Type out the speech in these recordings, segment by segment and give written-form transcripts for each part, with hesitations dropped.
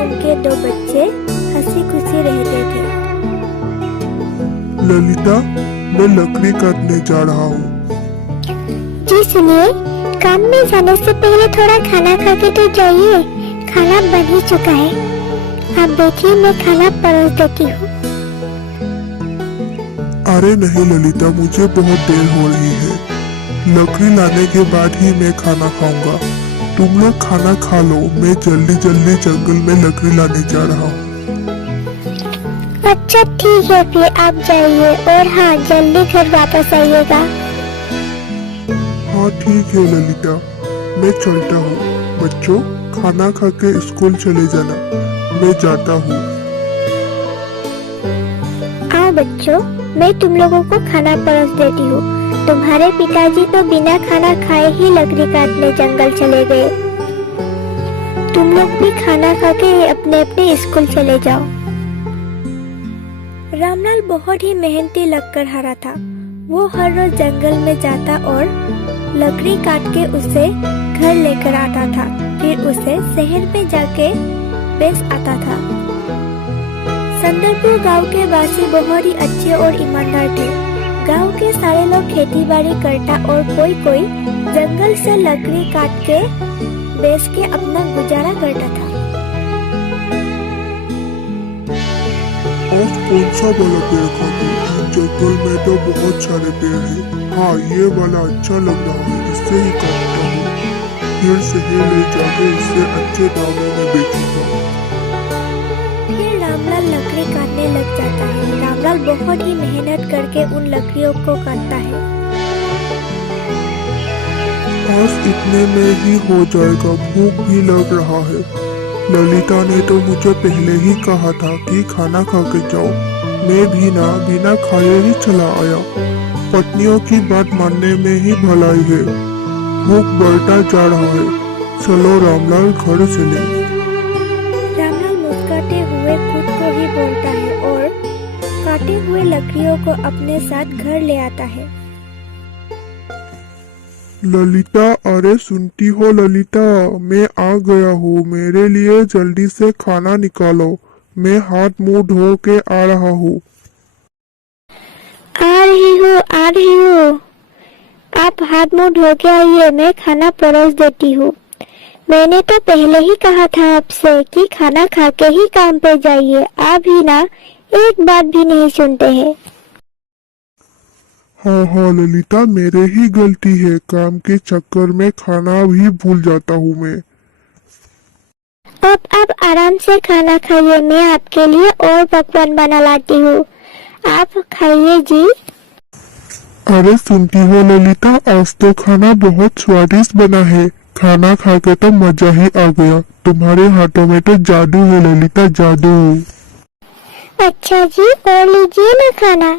उनके दो बच्चे हंसी खुशी रहते थे। ललिता, मैं लकड़ी काटने जा रहा हूँ। जी सुनिए, काम में जाने से पहले थोड़ा खाना खा के तो जाइए। खाना बन ही चुका है। आप बैठिए, मैं खाना परोस देती हूँ। अरे नहीं ललिता, मुझे बहुत देर हो रही है। लकड़ी लाने के बाद ही मैं खाना खाऊंगा। तुम लोग खाना खा लो, मैं जल्दी जल्दी जंगल में लकड़ी लाने जा रहा हूँ। अच्छा ठीक है, फिर आप जाइए और हाँ, जल्दी घर वापस आइएगा। हाँ ठीक है ललिता, मैं चलता हूँ। बच्चों, खाना खा के स्कूल चले जाना। मैं जाता हूँ। आओ बच्चों, मैं तुम लोगों को खाना परोस देती हूँ। तुम्हारे पिताजी तो बिना खाना खाए ही लकड़ी काटने जंगल चले गए। तुम लोग भी खाना खा के अपने अपने स्कूल चले जाओ। रामलाल बहुत ही मेहनती लकड़हारा था। वो हर रोज जंगल में जाता और लकड़ी काट के उसे घर लेकर आता था। फिर उसे शहर में जाके बेच आता था। संदलपुर गांव के वासी बहुत ही अच्छे और ईमानदार थे। गांव के सारे लोग खेती बाड़ी करता और कोई कोई जंगल से लकड़ी काट के बेच के अपना गुजारा करता था। आज कौन सा वाला पेड़ काटूं? जंगल में तो बहुत सारे पेड़ हैं। हाँ, ये वाला अच्छा लग रहा है, इससे ही काटता हूँ। फिर शहर ले जाके इसे अच्छे दामों में बेचूंगा। फिर रामलाल लकड़ी काटने लग जाता है। रामलाल बहुत ही मेहनत करके उन लकड़ियों को काटता है। आज इतने में ही हो जाएगा, भूख भी लग रहा है। ललिता ने तो मुझे पहले ही कहा था कि खाना खा के जाओ। मैं भी ना बिना खाए ही चला आया। पत्नियों की बात मानने में ही भलाई है। भूख बढ़ता जा रहा है। चलो रामलाल, घर चले। रामलाल मुस्कुराते हुए खुद को ही बोलता है और काटे हुए लकड़ियों को अपने साथ घर ले आता है। ललिता, अरे सुनती हो ललिता, मैं आ गया हूँ। मेरे लिए जल्दी से खाना निकालो। मैं हाथ मुंह धो के आ रहा हूँ। आ रही हूँ। आप हाथ मुंह धो के आइए, मैं खाना परोस देती हूँ। मैंने तो पहले ही कहा था आपसे कि खाना खा के ही काम पे जाइए। आप ही ना एक बात भी नहीं सुनते हैं। हाँ ललिता, मेरे ही गलती है। काम के चक्कर में खाना भी भूल जाता हूँ मैं। अब आप आराम से खाना खाइए, मैं आपके लिए और पकवान बना लाती हूँ। आप खाइए जी। अरे सुनती हो ललिता, आज तो खाना बहुत स्वादिष्ट बना है। खाना खा के तो मजा ही आ गया। तुम्हारे हाथों में तो जादू है ललिता, जादू। अच्छा जी, और लीजिए ना खाना।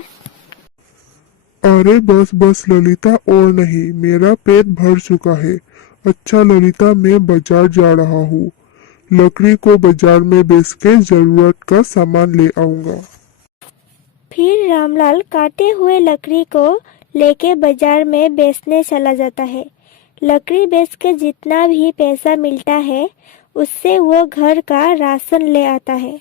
अरे बस ललिता, और नहीं, मेरा पेट भर चुका है। अच्छा ललिता, मैं बाजार जा रहा हूँ। लकड़ी को बाजार में बेच के जरूरत का सामान ले आऊंगा। फिर रामलाल काटे हुए लकड़ी को लेके बाजार में बेचने चला जाता है। लकड़ी बेच के जितना भी पैसा मिलता है उससे वो घर का राशन ले आता है।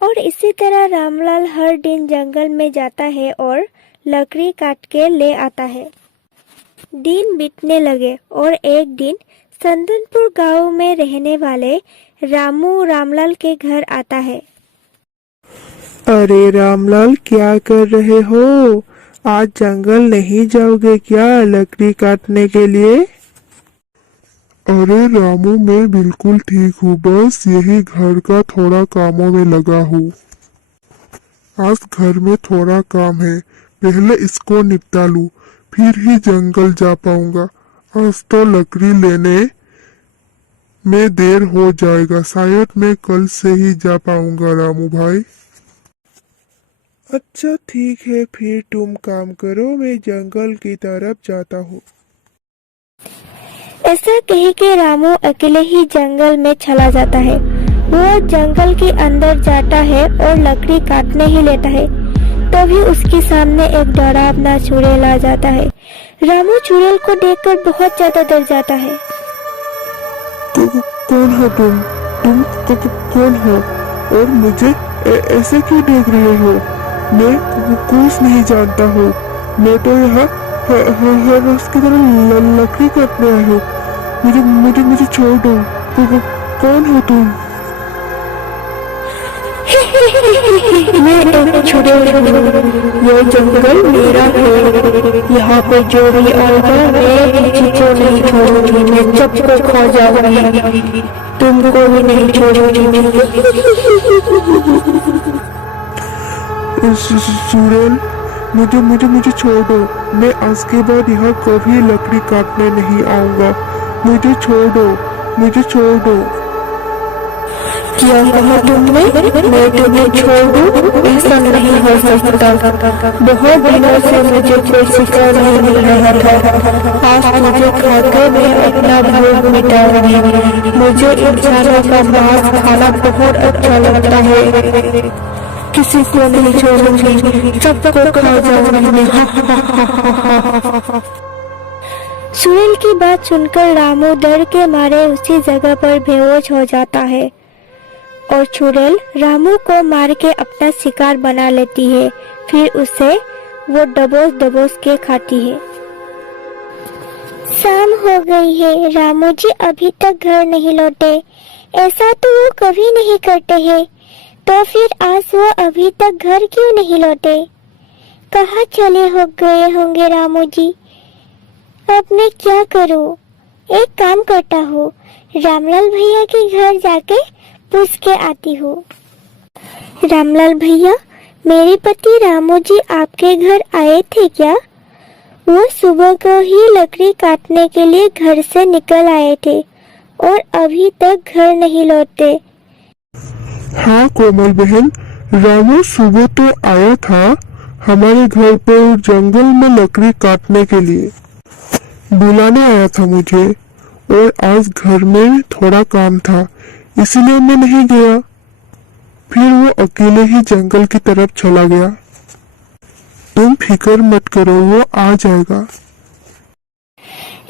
और इसी तरह रामलाल हर दिन जंगल में जाता है और लकड़ी काट के ले आता है। दिन बीतने लगे और एक दिन संदनपुर गांव में रहने वाले रामू रामलाल के घर आता है। अरे रामलाल, क्या कर रहे हो? आज जंगल नहीं जाओगे क्या लकड़ी काटने के लिए? अरे रामू, मैं बिल्कुल ठीक हूँ। बस यही घर का थोड़ा कामों में लगा हूँ। आज घर में थोड़ा काम है, पहले इसको निपटा लूं, फिर ही जंगल जा पाऊंगा। आज तो लकड़ी लेने में देर हो जाएगा। शायद मैं कल से ही जा पाऊंगा रामू भाई। अच्छा ठीक है, फिर तुम काम करो, मैं जंगल की तरफ जाता हूँ। ऐसा कह के रामू अकेले ही जंगल में चला जाता है। वो जंगल के अंदर जाता है और लकड़ी काटने ही लेता है। तभी उसके सामने एक डरावना चुड़ैल आ जाता है। रामू चुड़ैल को देखकर बहुत ज्यादा डर जाता है। कौन हो तुम? तुम कौन हो और मुझे ऐसे क्यों देख रहे हो? मैं कुछ नहीं जानता हूँ। मैं तो यहाँ हर रोज की तरह लकड़ी काटने आया हूँ। मुझे मुझे मुझे छोड़ दो। कौन हो तुम? मैं एक चुड़ैल हूँ। ये जंगल मेरा है। यहाँ पे जो भी आएगा मैं किसी को नहीं छोड़ूंगी। मैं सबको खा जाऊंगी। तुमको भी नहीं छोड़ूंगी। सुरेल, मुझे मुझे मुझे छोड़ दो। मैं आज के बाद यहाँ कभी लकड़ी काटने नहीं आऊंगा। मुझे छोड़ दो, मुझे छोड़ दो। क्या कहा तुमने? मैं तुम्हें छोड़ दूं? ऐसा नहीं हो सकता। बहुत दिनों से मुझे कोई शिकार नहीं मिल रहा था। आज तुझे खाकर मैं अपना भूख मिटाऊंगी। मुझे इंसानों का मांस खाना बहुत अच्छा लगता है। किसी को नहीं छोड़ूंगी। सबको खा जाऊंगी मैं। सुनील की बात सुनकर रामू डर के मारे उसी जगह पर बेहोश हो जाता है और चुड़ैल रामू को मार के अपना शिकार बना लेती है। फिर उसे वो दबोच दबोच के खाती है। शाम हो गई है। रामू जी अभी तक घर नहीं लौटे। ऐसा तो वो कभी नहीं करते हैं। तो फिर आज वो अभी तक घर क्यों नहीं लौटे? कहाँ चले हो गए होंगे रामू जी? अब मैं क्या करूँ? एक काम करता हूँ, रामलाल भैया के घर जाके पूछ के आती हूँ। रामलाल भैया, मेरे पति रामू जी आपके घर आए थे क्या? वो सुबह को ही लकड़ी काटने के लिए घर से निकल आए थे और अभी तक घर नहीं लौटे। हाँ कोमल बहन, रामू सुबह तो आया था हमारे घर पर जंगल में लकड़ी काटने के लिए। बुलाने आया था मुझे और आज घर में थोड़ा काम था, इसलिए मैं नहीं गया। फिर वो अकेले ही जंगल की तरफ चला गया। तुम फिक्र मत करो, वो आ जाएगा।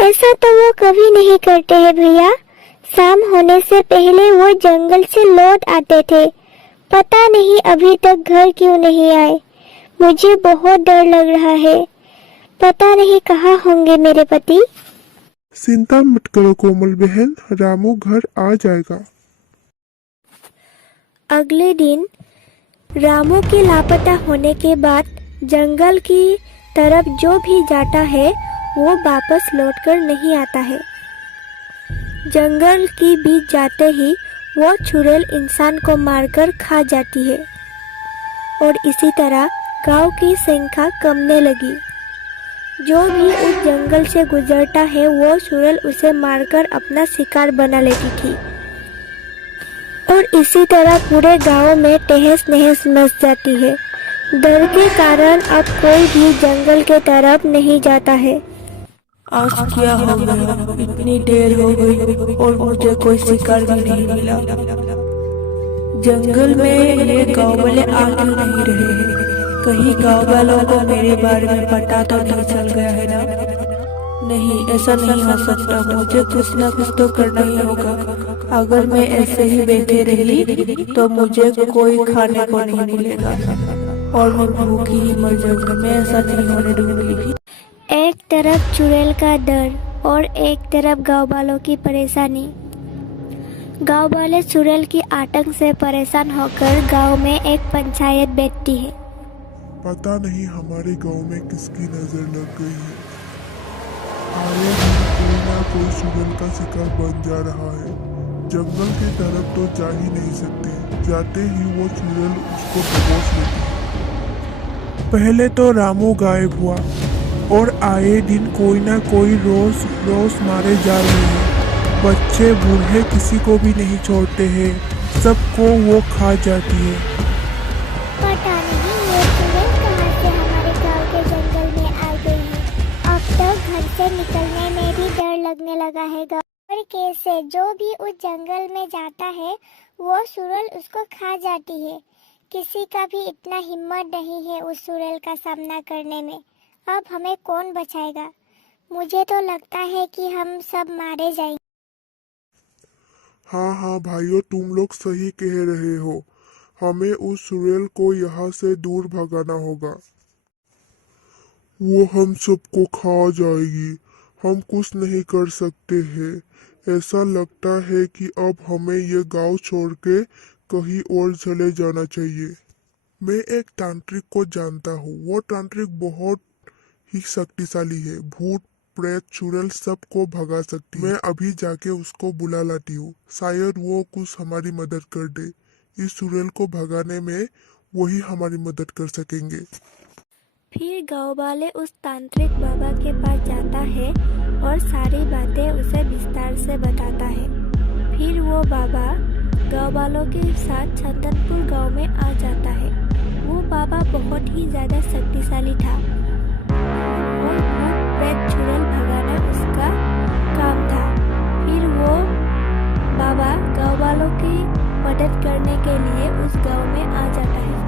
ऐसा तो वो कभी नहीं करते हैं भैया। शाम होने से पहले वो जंगल से लौट आते थे। पता नहीं अभी तक घर क्यों नहीं आए। मुझे बहुत डर लग रहा है। पता नहीं कहाँ होंगे मेरे पति। चिंता मत करो कोमल बहन, रामू घर आ जाएगा। अगले दिन रामू के लापता होने के बाद जंगल की तरफ जो भी जाता है वो वापस लौटकर नहीं आता है। जंगल के बीच जाते ही वो चुड़ैल इंसान को मारकर खा जाती है और इसी तरह गांव की संख्या कमने लगी। जो भी उस जंगल से गुजरता है वो चुड़ैल उसे मारकर अपना शिकार बना लेती थी और इसी तरह पूरे गांव में तहस नहस मच जाती है। डर के कारण अब कोई भी जंगल के तरफ नहीं जाता है। आज क्या हो गया? इतनी देर हो गई और मुझे कोई शिकार भी नहीं मिला। जंगल में ये गांव वाले आ क्यों नहीं रहे हैं? कहीं गांव वालों को मेरे बारे में पता तो नहीं चल गया है ना? नहीं, ऐसा नहीं हो सकता। मुझे कुछ ना कुछ तो करना ही होगा। अगर मैं ऐसे ही बैठे रही तो मुझे कोई खाने को नहीं मिलेगा और मैं भूखी ही मर जाऊंगी। मैं ऐसा नहीं होने दूंगी। एक तरफ चुड़ैल का डर और एक तरफ गांव वालों की परेशानी। गांव वाले चुड़ैल की आतंक से परेशान होकर गांव में एक पंचायत बैठती है। पता नहीं हमारे गांव में किसकी नजर लग गई है। आए दिन कोई ना कोई चुड़ैल का शिकार बन जा रहा है। जंगल की तरफ तो जा ही नहीं सकते, जाते ही वो चुड़ैल उसको दबोच लेती है। पहले तो रामू गायब हुआ और आए दिन कोई ना कोई रोज मारे जा रहे हैं। बच्चे बूढ़े किसी को भी नहीं छोड़ते हैं, सबको वो खा जाती है। पता नहीं ये चुड़ैल कहाँ से हमारे गांव के जंगल में आ गई है। अब तो घर से निकलने में भी डर लगने लगा है। और कैसे जो भी उस जंगल में जाता है वो चुड़ैल उसको खा जाती है। किसी का भी इतना हिम्मत नहीं है उस चुड़ैल का सामना करने में। अब हमें कौन बचाएगा? मुझे तो लगता है कि हम सब मारे जाएंगे। हाँ हाँ भाइयों, तुम लोग सही कह रहे हो। हमें उस सुरेल को यहाँ से दूर भगाना होगा। वो हम सबको खा जाएगी। हम कुछ नहीं कर सकते हैं। ऐसा लगता है कि अब हमें ये गांव छोड़ के कहीं और चले जाना चाहिए। मैं एक तांत्रिक को जानता हूँ। वो तांत्रिक बहुत ही शक्तिशाली है। भूत प्रेत चुड़ैल सबको भगा सकती है। मैं अभी जाके उसको बुला लाती हूँ। शायद वो कुछ हमारी मदद कर दे। इस चुड़ैल को भगाने में वही हमारी मदद कर सकेंगे। फिर गांव वाले उस तांत्रिक बाबा के पास जाता है और सारी बातें उसे विस्तार से बताता है। फिर वो बाबा गांव वालों के साथ चंदनपुर गांव में आ जाता है। वो बाबा बहुत ही ज्यादा शक्तिशाली था और भूत प्रेत चुड़ैल भगाना उसका काम था। फिर वो बाबा गांव वालों की मदद करने के लिए उस गांव में आ जाता है।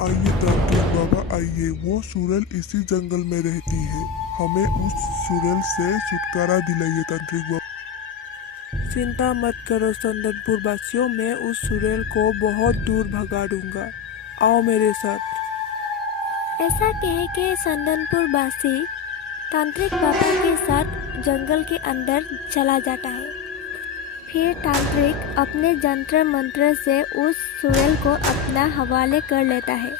आइए तांत्रिक बाबा आइए। वो सुरेल इसी जंगल में रहती है। हमें उस सुरेल से छुटकारा दिलाइए तांत्रिक बाबा। चिंता मत करो चंदनपुर वासियों, मैं उस सुरेल को बहुत दूर भगा दूंगा। आओ मेरे साथ। ऐसा कह के चंदनपुर वासी तांत्रिक बाबा के साथ जंगल के अंदर चला जाता है। फिर तांत्रिक अपने जंत्र मंत्र से उस सुरेल को अपना हवाले कर लेता है।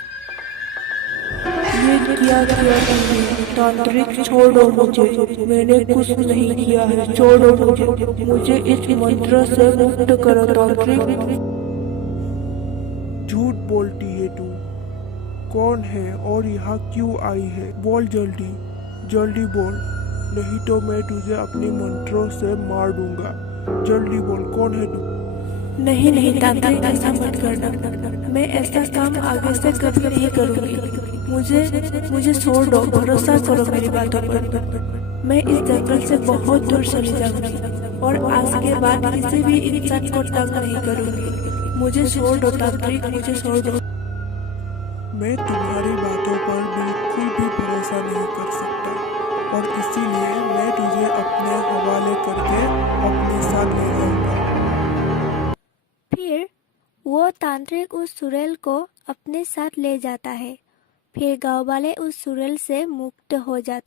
ये क्या किया तुमने? तांत्रिक छोड़ो मुझे, मैंने कुछ नहीं किया है। छोड़ो मुझे इस मंत्र से मुक्त करो तांत्रिक। झूठ बोलती है तू। कौन है और यहाँ क्यों आई है? बोल जल्दी, जल्दी बोल, नहीं तो मैं तुझे अपने मंत्रों से मार दूंगा। जल्दी बोल, कौन है तू? नहीं नहीं तांत्रिक, ऐसा मत करना। मैं ऐसा काम आगे से कभी नहीं करूंगी। मुझे छोड़ दो, भरोसा करो मेरी बातों पर। मैं इस जंगल से बहुत दूर चली जाऊंगी और आज के बाद किसी भी इंसान को तंग नहीं करूंगी। मुझे छोड़ दो तांत्रिक, मुझे छोड़ दो। मैं तुम्हारी बातों पर बिल्कुल भी भरोसा नहीं कर सकता और इसीलिए मैं तुझे अपने हवाले करके अपने साथ ले जाऊंगा। फिर वो तांत्रिक उस सुरेल को अपने साथ ले जाता है। फिर गांव वाले उस सुरेल से मुक्त हो जाता।